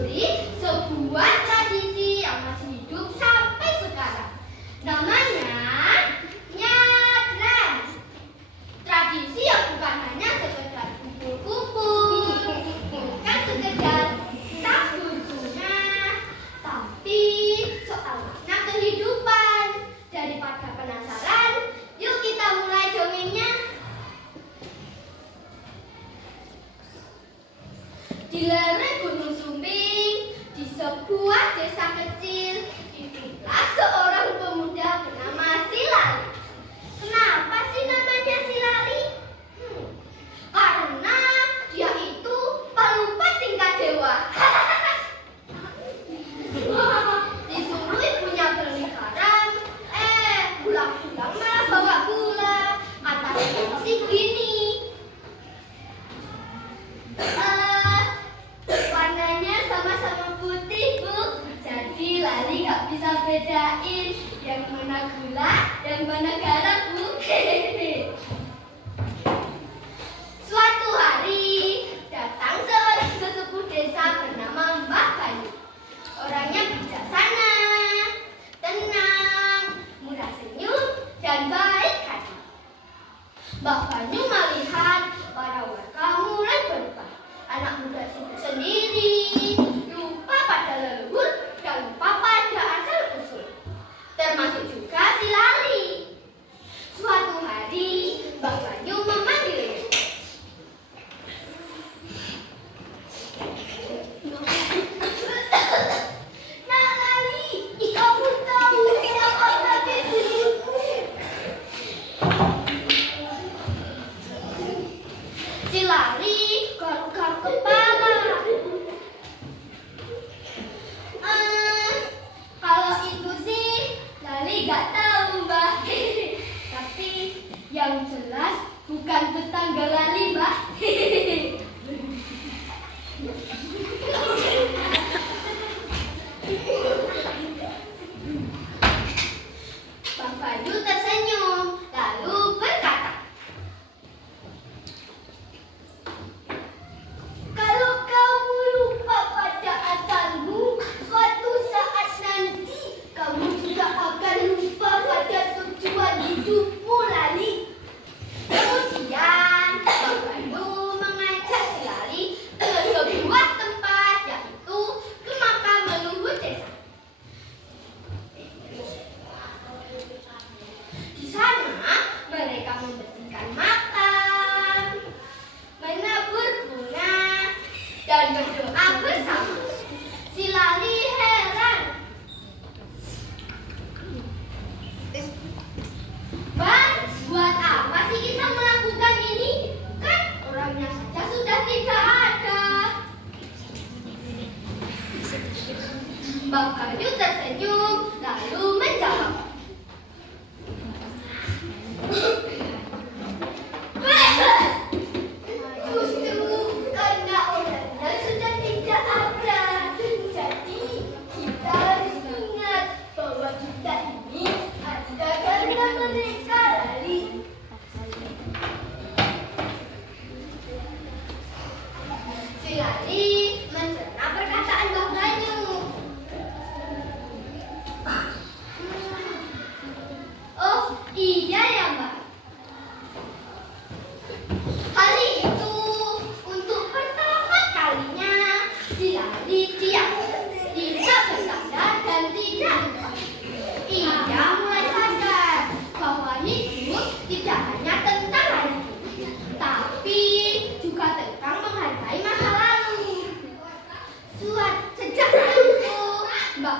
menyusuri sebuah tradisi yang masih hidup sampai sekarang. Namanya nyadran. Tradisi yang bukan hanya sekedar kumpul-kumpul, bukan sekedar tak berguna, tapi soal makna kehidupan. Daripada penasaran, yuk kita mulai dongengnya. Di lereng Gunung Sumbing, di sebuah desa kecil, hiduplah seorang pemuda bernama Silali. Kenapa sih namanya Silali? Karena dia itu pelupa tingkat dewa. Disuruh ibunya beli garam, pulang-pulang malah bawa gula. Kata si gini, warnanya sama-sama putih, Bu. Jadi Lali nggak bisa bedain yang mana gula, yang mana garam, Bu. Suatu hari datang seorang sesepuh desa bernama Mbah Bayu. Orangnya bijaksana, tenang, murah senyum, dan baik hati. Mbah Bayu melihat para warga mulai berubah. Anak muda sibuk sendiri, lupa pada leluhur, dan lupa pada asal-usul. Termasuk juga si Lali. Suatu hari, Mbah Bayu memanggilnya. Nak Lali, kamu tahu siapa tadi dulu? Si Lali garuk-garuk kepala. Kalau itu sih Lali gak tahu, Mbak. Tapi yang jelas bukan tetangga Lali, Mbak. Mbak Bayu tersenyum, lalu berkata, kalau kamu lupa pada asalmu, suatu saat nanti kamu juga akan lupa pada tujuan hidupmu, Lali. Kemudian Mbak Bayu mengajak si Lali ke sebuah tempat, yaitu ke makam leluhur desa. Di sana mereka membersihkan makam, menabur bunga, dan berdoa bersama. Si Lali heran. Bang, buat apa sih kita melakukan ini? Kan orangnya saja sudah tidak ada. Mbak Bayu tersenyum, lalu menjawab. Justru karena orangnya sudah tidak ada, jadi kita harus ingat bahwa kita ini ada karena mereka, Lali. Si Lali mencerna perkataan Mbah Bayu. Oh iya ya, Mbak. Hari itu untuk pertama kalinya si Lali diam, tidak bercanda dan tidak lupa. Ia mulai sadar bahwa hidup tidak hanya tentang hari ini, tapi juga tentang menghargai masa lalu. Sejak saat itu, Mbak